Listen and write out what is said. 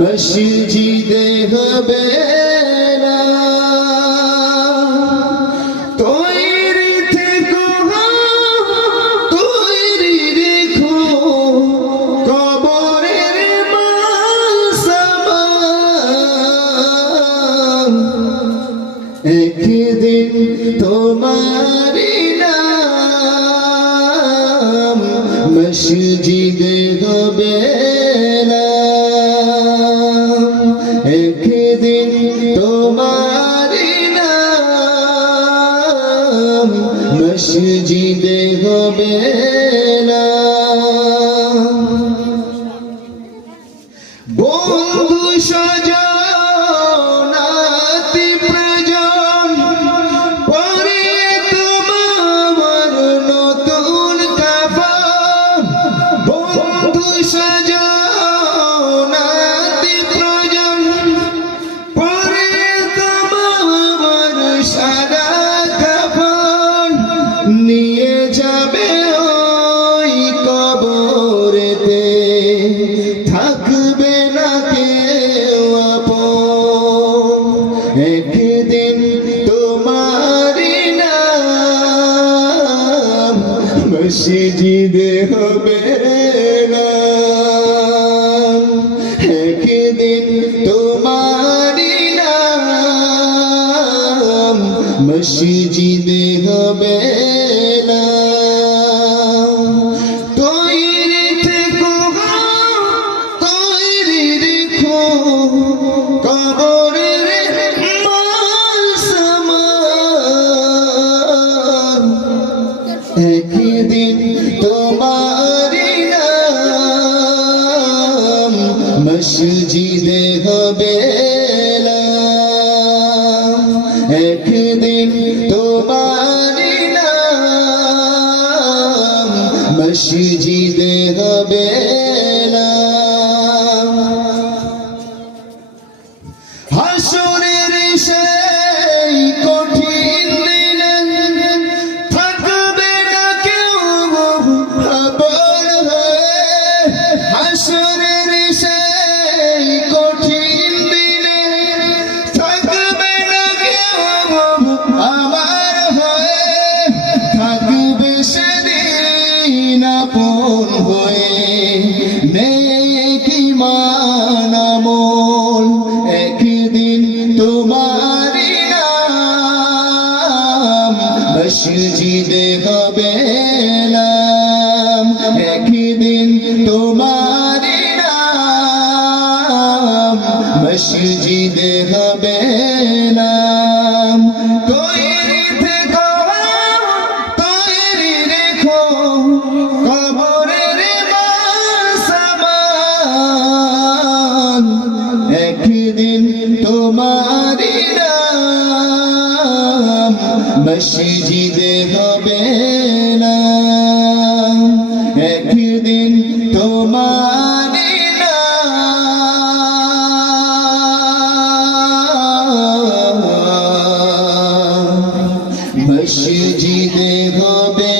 মসজিদে হবে না। তৈরি থেকো তৈরি রেখো কবরের একদিন তোমারি নাম মসজিদে একদিন তোমারি নাম মসজিদে হবে না। বন্ধু সজনাতি মসজিদে হবে না। একদিন তোমারি নাম মসজিদে একদিন তোমারি নাম মসজিদে হবে না সেই কঠিন থাকবে না কেউ খবর হাসরের সেই আমার হয়ে থাকবে সেদিন আপন হয়ে। নেকি মানামল একদিন তোমার নাম মসজিদে মসজিদে হবে না। একদিন তোমার মসজিদে হবে